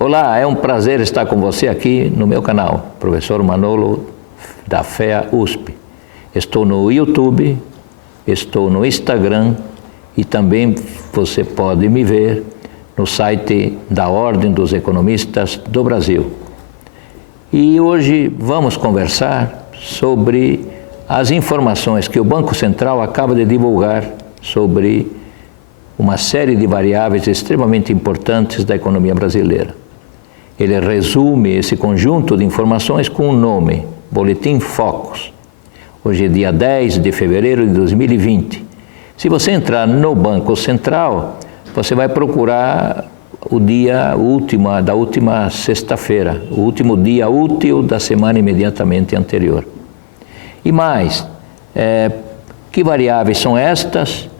Olá, é um prazer estar com você aqui no meu canal, Professor Manolo da FEA USP. Estou no YouTube, estou no Instagram e também você pode me ver no site da Ordem dos Economistas do Brasil. E hoje vamos conversar sobre as informações que o Banco Central acaba de divulgar sobre uma série de variáveis extremamente importantes da economia brasileira. Ele resume esse conjunto de informações com um nome, Boletim Focus. Hoje é dia 10 de fevereiro de 2020. Se você entrar no Banco Central, você vai procurar o dia último, da última sexta-feira, o último dia útil da semana imediatamente anterior. E mais, que variáveis são estas?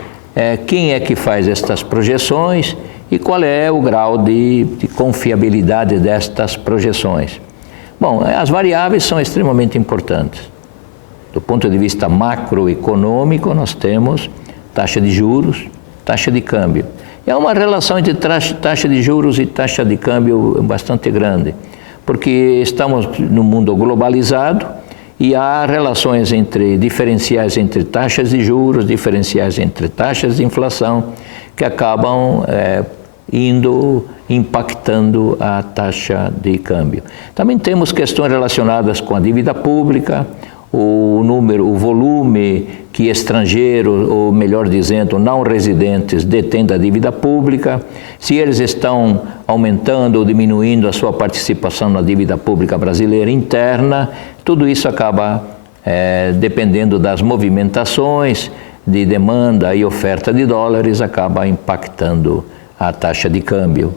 Quem é que faz estas projeções? E qual é o grau de confiabilidade destas projeções? Bom, as variáveis são extremamente importantes. Do ponto de vista macroeconômico, nós temos taxa de juros, taxa de câmbio. E há uma relação entre taxa de juros e taxa de câmbio bastante grande, porque estamos num mundo globalizado e há relações diferenciais entre taxas de juros, diferenciais entre taxas de inflação, que acabam impactando a taxa de câmbio. Também temos questões relacionadas com a dívida pública, o volume que estrangeiros, ou melhor dizendo, não residentes, detêm da dívida pública, se eles estão aumentando ou diminuindo a sua participação na dívida pública brasileira interna, tudo isso acaba dependendo das movimentações de demanda e oferta de dólares, acaba impactando a taxa de câmbio.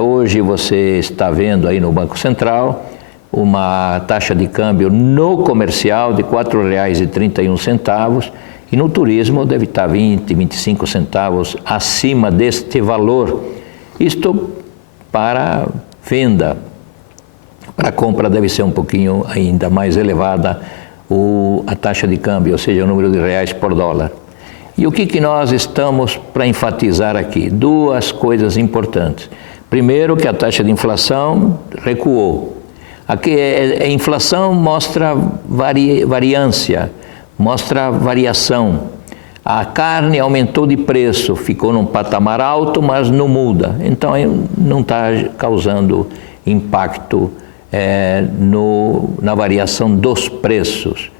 Hoje você está vendo aí no Banco Central uma taxa de câmbio no comercial de R$ 4,31 e no turismo deve estar 20, 25 centavos acima deste valor. Isto para venda. Para compra deve ser um pouquinho ainda mais elevada a taxa de câmbio, ou seja, o número de reais por dólar. E o que nós estamos para enfatizar aqui? Duas coisas importantes. Primeiro, que a taxa de inflação recuou. Aqui a inflação mostra variância, mostra variação. A carne aumentou de preço, ficou num patamar alto, mas não muda. Então, não está causando impacto na variação dos preços.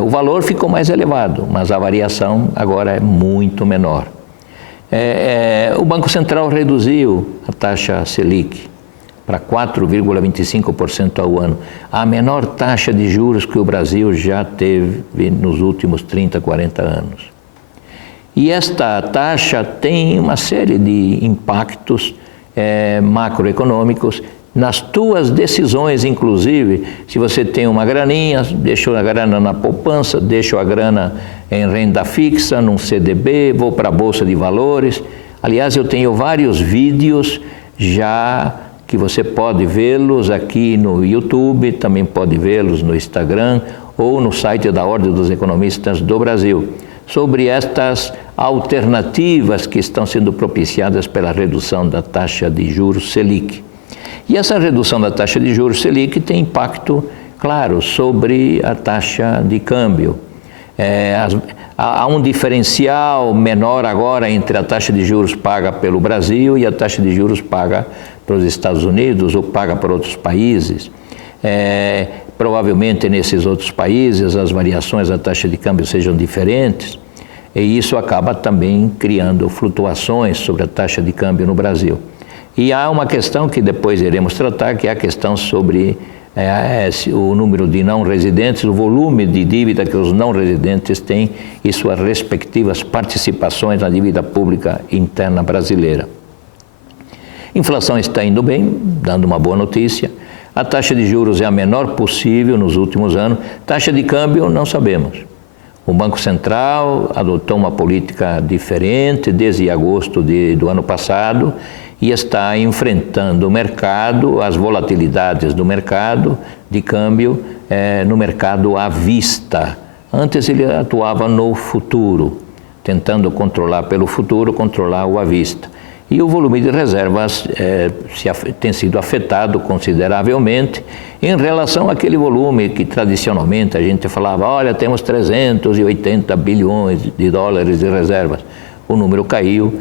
O valor ficou mais elevado, mas a variação agora é muito menor. O Banco Central reduziu a taxa Selic para 4,25% ao ano, a menor taxa de juros que o Brasil já teve nos últimos 30, 40 anos. E esta taxa tem uma série de impactos macroeconômicos nas tuas decisões, inclusive, se você tem uma graninha, deixa a grana na poupança, deixa a grana em renda fixa, num CDB, vou para a Bolsa de Valores. Aliás, eu tenho vários vídeos já que você pode vê-los aqui no YouTube, também pode vê-los no Instagram ou no site da Ordem dos Economistas do Brasil, sobre estas alternativas que estão sendo propiciadas pela redução da taxa de juros Selic. E essa redução da taxa de juros Selic tem impacto, claro, sobre a taxa de câmbio. Há um diferencial menor agora entre a taxa de juros paga pelo Brasil e a taxa de juros paga pelos Estados Unidos ou paga por outros países. Provavelmente nesses outros países as variações da taxa de câmbio sejam diferentes e isso acaba também criando flutuações sobre a taxa de câmbio no Brasil. E há uma questão que depois iremos tratar, que é a questão sobre o número de não residentes, o volume de dívida que os não residentes têm e suas respectivas participações na dívida pública interna brasileira. Inflação está indo bem, dando uma boa notícia. A taxa de juros é a menor possível nos últimos anos. Taxa de câmbio, não sabemos. O Banco Central adotou uma política diferente desde agosto do ano passado e está enfrentando o mercado, as volatilidades do mercado de câmbio, no mercado à vista. Antes ele atuava no futuro, tentando controlar pelo futuro, controlar o à vista. e o volume de reservas tem sido afetado consideravelmente em relação àquele volume que tradicionalmente a gente falava, olha, temos 380 bilhões de dólares de reservas. O número caiu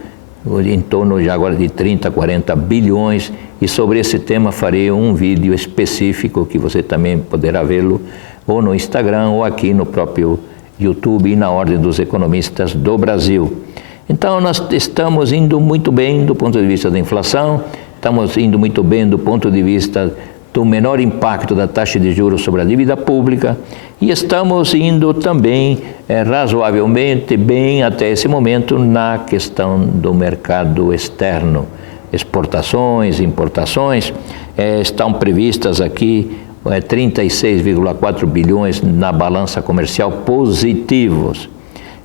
em torno já agora de 30, 40 bilhões, e sobre esse tema farei um vídeo específico que você também poderá vê-lo ou no Instagram ou aqui no próprio YouTube e na Ordem dos Economistas do Brasil. Então nós estamos indo muito bem do ponto de vista da inflação, estamos indo muito bem do ponto de vista do menor impacto da taxa de juros sobre a dívida pública e estamos indo também razoavelmente bem até esse momento na questão do mercado externo. Exportações, importações, estão previstas aqui 36,4 bilhões na balança comercial positivos.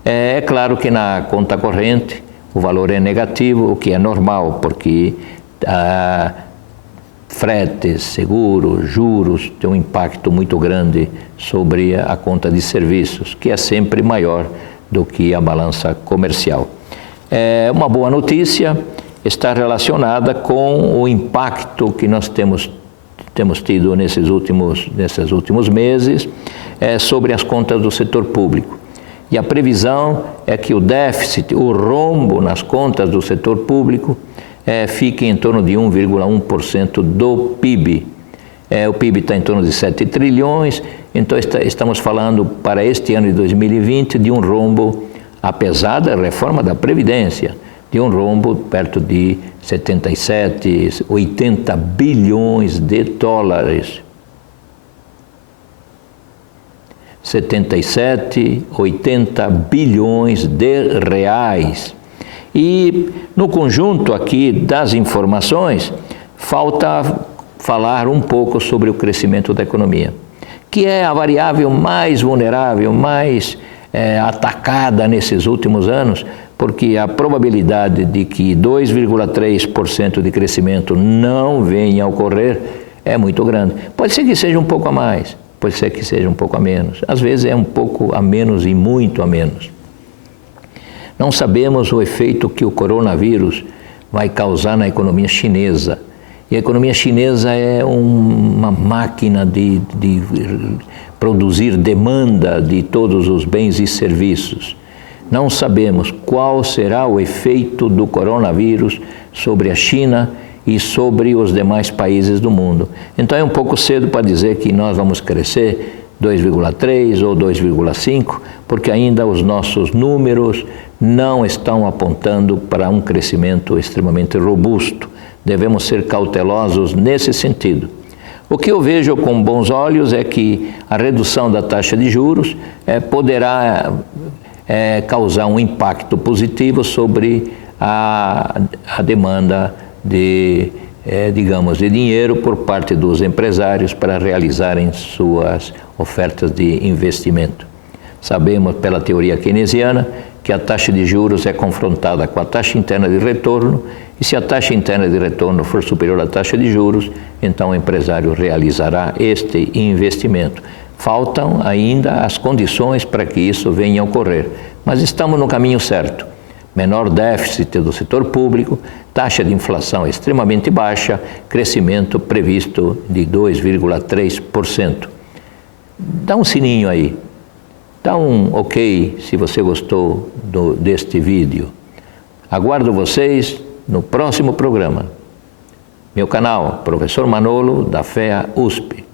É claro que na conta corrente o valor é negativo, o que é normal, porque fretes, seguros, juros têm um impacto muito grande sobre a conta de serviços, que é sempre maior do que a balança comercial. Uma boa notícia está relacionada com o impacto que nós temos tido nesses últimos meses sobre as contas do setor público. E a previsão é que o déficit, o rombo nas contas do setor público fique em torno de 1,1% do PIB. O PIB está em torno de 7 trilhões, então estamos falando para este ano de 2020 de um rombo, apesar da reforma da Previdência, de um rombo perto de 77, 80 bilhões de dólares. 77, 80 bilhões de reais. E no conjunto aqui das informações, falta falar um pouco sobre o crescimento da economia, que é a variável mais vulnerável, mais atacada nesses últimos anos, porque a probabilidade de que 2,3% de crescimento não venha a ocorrer é muito grande. Pode ser que seja um pouco a mais, pode ser que seja um pouco a menos. Às vezes é um pouco a menos e muito a menos. Não sabemos o efeito que o coronavírus vai causar na economia chinesa. E a economia chinesa é uma máquina de produzir demanda de todos os bens e serviços. Não sabemos qual será o efeito do coronavírus sobre a China e sobre os demais países do mundo. Então é um pouco cedo para dizer que nós vamos crescer 2,3 ou 2,5, porque ainda os nossos números não estão apontando para um crescimento extremamente robusto. Devemos ser cautelosos nesse sentido. O que eu vejo com bons olhos é que a redução da taxa de juros poderá causar um impacto positivo sobre a demanda de dinheiro por parte dos empresários para realizarem suas ofertas de investimento. Sabemos pela teoria keynesiana que a taxa de juros é confrontada com a taxa interna de retorno, e se a taxa interna de retorno for superior à taxa de juros, então o empresário realizará este investimento. Faltam ainda as condições para que isso venha a ocorrer, mas estamos no caminho certo. Menor déficit do setor público, taxa de inflação extremamente baixa, crescimento previsto de 2,3%. Dá um sininho aí, dá um ok se você gostou deste vídeo. Aguardo vocês no próximo programa. Meu canal, Professor Manolo, da FEA USP.